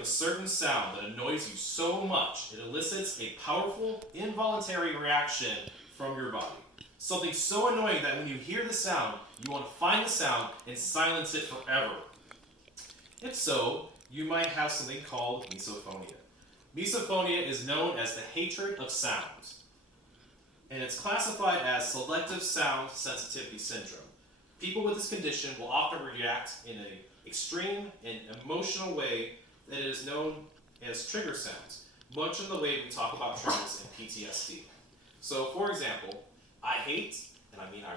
of a certain sound that annoys you so much, it elicits a powerful, involuntary reaction from your body. Something so annoying that when you hear the sound, you want to find the sound and silence it forever. If so, you might have something called misophonia. Misophonia is known as the hatred of sound, and it's classified as selective sound sensitivity syndrome. People with this condition will often react in an extreme and emotional way that is known as trigger sounds, much in the way we talk about triggers in PTSD. So, for example, I hate, and I mean I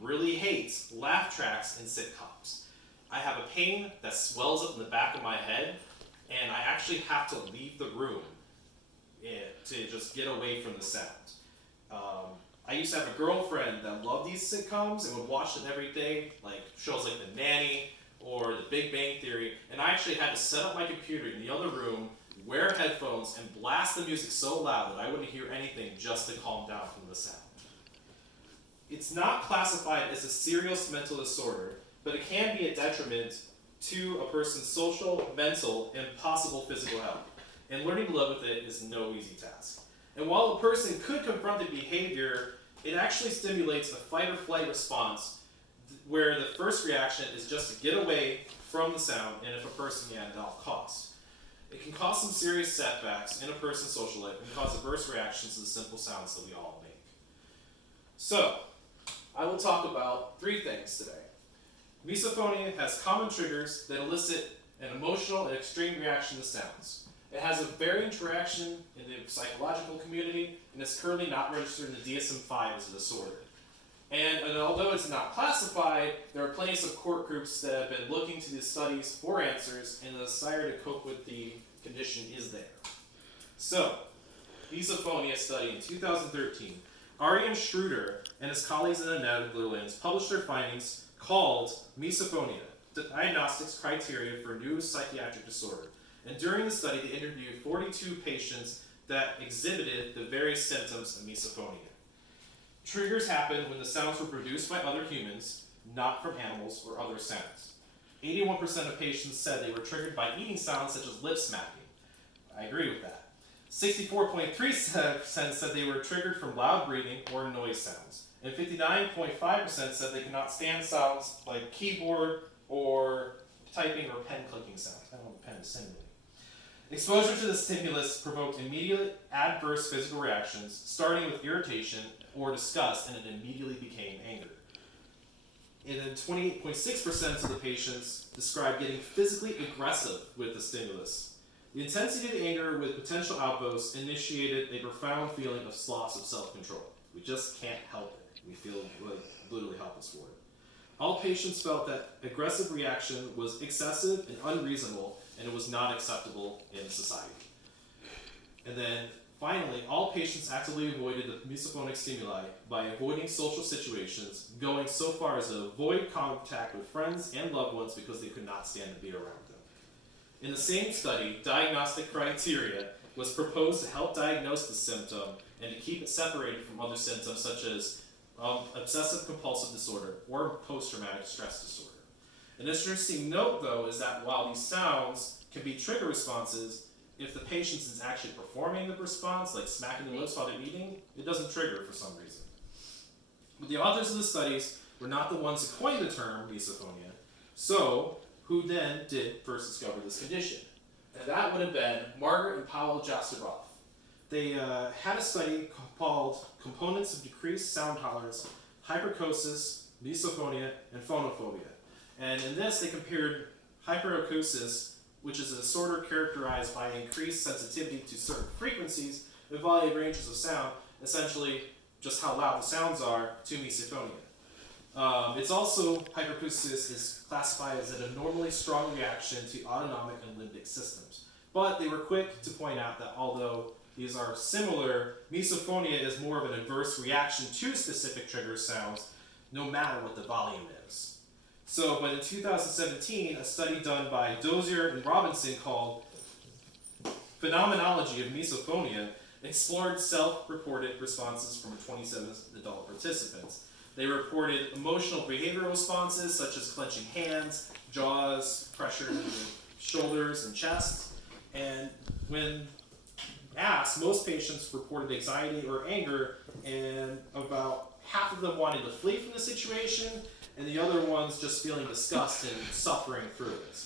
really hate laugh tracks in sitcoms. I have a pain that swells up in the back of my head, and I actually have to leave the room to just get away from the sound. I used to have a girlfriend that loved these sitcoms and would watch them every day, like shows like The Nanny or The Big Bang Theory, and I actually had to set up my computer in the other room, wear headphones, and blast the music so loud that I wouldn't hear anything just to calm down from the sound. It's not classified as a serious mental disorder, but it can be a detriment to a person's social, mental, and possible physical health. And learning to live with it is no easy task. And while a person could confront the behavior, it actually stimulates a fight or flight response where the first reaction is just to get away from the sound, and if a person can, at all costs. It can cause some serious setbacks in a person's social life and cause adverse reactions to the simple sounds that we all make. So, I will talk about 3 things today. Misophonia has common triggers that elicit an emotional and extreme reaction to sounds. It has a variant interaction in the psychological community, and is currently not registered in the DSM-5 as a disorder. And although it's not classified, there are plenty of court groups that have been looking to these studies for answers, and the desire to cope with the condition is there. So, misophonia study in 2013, Arian Schroeder and his colleagues in the Netherlands published their findings called Misophonia, the Diagnostics Criteria for New Psychiatric Disorder. And during the study, they interviewed 42 patients that exhibited the various symptoms of misophonia. Triggers happen when the sounds were produced by other humans, not from animals or other sounds. 81% of patients said they were triggered by eating sounds such as lip smacking. I agree with that. 64.3% said they were triggered from loud breathing or noise sounds. And 59.5% said they could not stand sounds like keyboard or typing or pen clicking sounds. I don't know what pen is simulating. Exposure to the stimulus provoked immediate adverse physical reactions, starting with irritation or disgust, and it immediately became anger. And then 28.6% of the patients described getting physically aggressive with the stimulus. The intensity of the anger with potential outbursts initiated a profound feeling of loss of self-control. We just can't help it. We feel literally helpless for it. All patients felt that aggressive reaction was excessive and unreasonable, and it was not acceptable in society. And then finally, all patients actively avoided the misophonic stimuli by avoiding social situations, going so far as to avoid contact with friends and loved ones because they could not stand to be around them. In the same study, diagnostic criteria was proposed to help diagnose the symptom and to keep it separated from other symptoms such as obsessive compulsive disorder or post-traumatic stress disorder. An interesting note, though, is that while these sounds can be trigger responses, if the patient is actually performing the response, like smacking the lips while they're eating, it doesn't trigger for some reason. But the authors of the studies were not the ones who coined the term misophonia, so who then did first discover this condition? And that would have been Margaret and Paul Jastaroff. They had a study called Components of Decreased Sound Tolerance, Hyperacusis, Misophonia, and Phonophobia. And in this, they compared hyperacusis, which is a disorder characterized by increased sensitivity to certain frequencies and volume ranges of sound, essentially just how loud the sounds are, to misophonia. It's also, hyperacusis is classified as an abnormally strong reaction to autonomic and limbic systems. But they were quick to point out that although these are similar, misophonia is more of an adverse reaction to specific trigger sounds, no matter what the volume is. So, but in 2017, a study done by Dozier and Robinson called Phenomenology of Misophonia explored self-reported responses from 27 adult participants. They reported emotional behavioral responses such as clenching hands, jaws, pressure, shoulders, and chest. And when asked, most patients reported anxiety or anger, and about half of them wanted to flee from the situation, and the other ones just feeling disgust and suffering through it.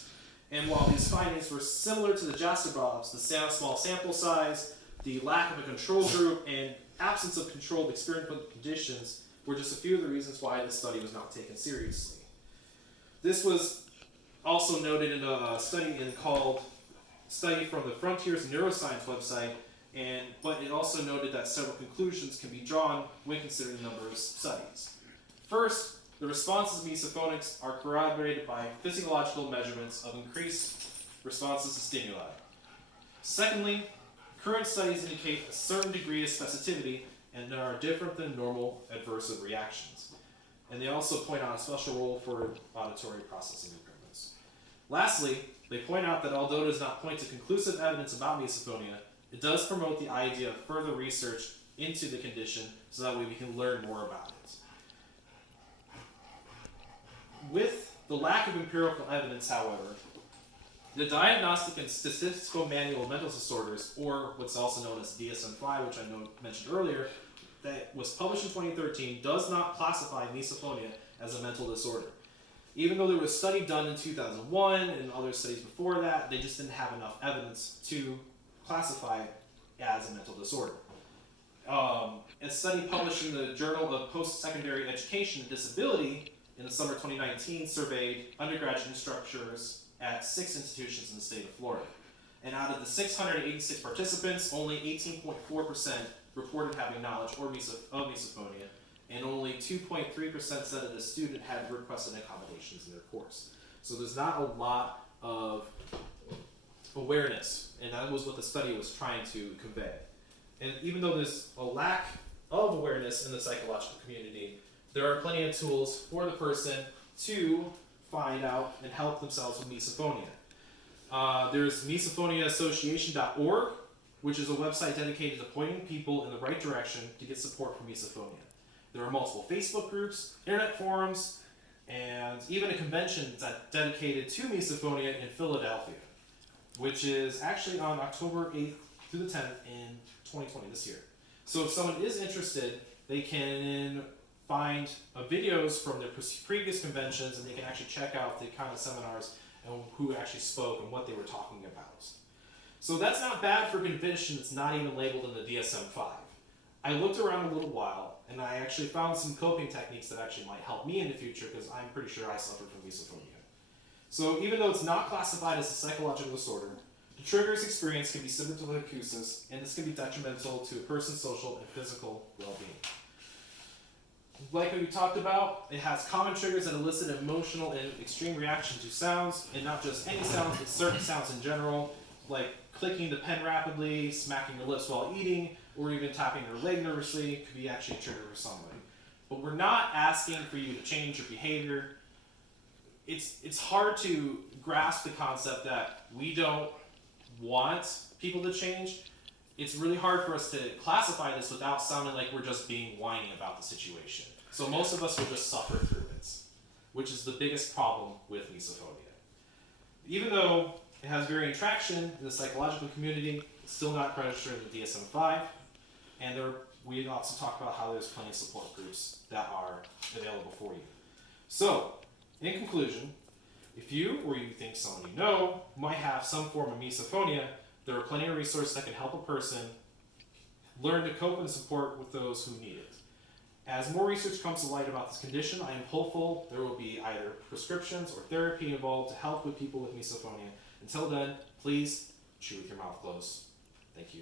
And while these findings were similar to the Jastropovs, the small sample size, the lack of a control group, and absence of controlled experimental conditions were just a few of the reasons why this study was not taken seriously. This was also noted in a study called Study from the Frontiers Neuroscience website, but it also noted that several conclusions can be drawn when considering the number of studies. First, the responses of misophonics are corroborated by physiological measurements of increased responses to stimuli. Secondly, current studies indicate a certain degree of specificity and are different than normal adversive reactions. And they also point out a special role for auditory processing impairments. Lastly, they point out that although it does not point to conclusive evidence about misophonia, it does promote the idea of further research into the condition so that way we can learn more about it. With the lack of empirical evidence, however, the Diagnostic and Statistical Manual of Mental Disorders, or what's also known as DSM-5, which I mentioned earlier, that was published in 2013, does not classify misophonia as a mental disorder. Even though there was a study done in 2001 and other studies before that, they just didn't have enough evidence to classify it as a mental disorder. A study published in the Journal of Post-Secondary Education and Disability in the summer 2019 surveyed undergraduate instructors at 6 institutions in the state of Florida. And out of the 686 participants, only 18.4% reported having knowledge of misophonia, and only 2.3% said that the student had requested accommodations in their course. So there's not a lot of awareness, and that was what the study was trying to convey. And even though there's a lack of awareness in the psychological community, there are plenty of tools for the person to find out and help themselves with misophonia. There's misophoniaassociation.org, which is a website dedicated to pointing people in the right direction to get support for misophonia. There are multiple Facebook groups, internet forums, and even a convention that's dedicated to misophonia in Philadelphia, which is actually on October 8th through the 10th in 2020, this year. So if someone is interested, they can find videos from their previous conventions, and they can actually check out the kind of seminars and who actually spoke and what they were talking about. So that's not bad for a condition that's not even labeled in the DSM-5. I looked around a little while, and I actually found some coping techniques that actually might help me in the future, because I'm pretty sure I suffered from misophonia. So even though it's not classified as a psychological disorder, the triggers experienced can be similar to leukosis, and this can be detrimental to a person's social and physical well-being. Like we talked about, it has common triggers that elicit emotional and extreme reaction to sounds, and not just any sounds, but certain sounds in general, like clicking the pen rapidly, smacking your lips while eating, or even tapping your leg nervously could be actually a trigger for somebody. But we're not asking for you to change your behavior. It's hard to grasp the concept that we don't want people to change. It's really hard for us to classify this without sounding like we're just being whiny about the situation. So most of us will just suffer through it, which is the biggest problem with misophonia. Even though it has varying traction in the psychological community, it's still not registered in the DSM-5, and we also talk about how there's plenty of support groups that are available for you. So, in conclusion, if you or you think someone you know might have some form of misophonia, there are plenty of resources that can help a person learn to cope and support with those who need it. As more research comes to light about this condition, I am hopeful there will be either prescriptions or therapy involved to help with people with misophonia. Until then, please chew with your mouth closed. Thank you.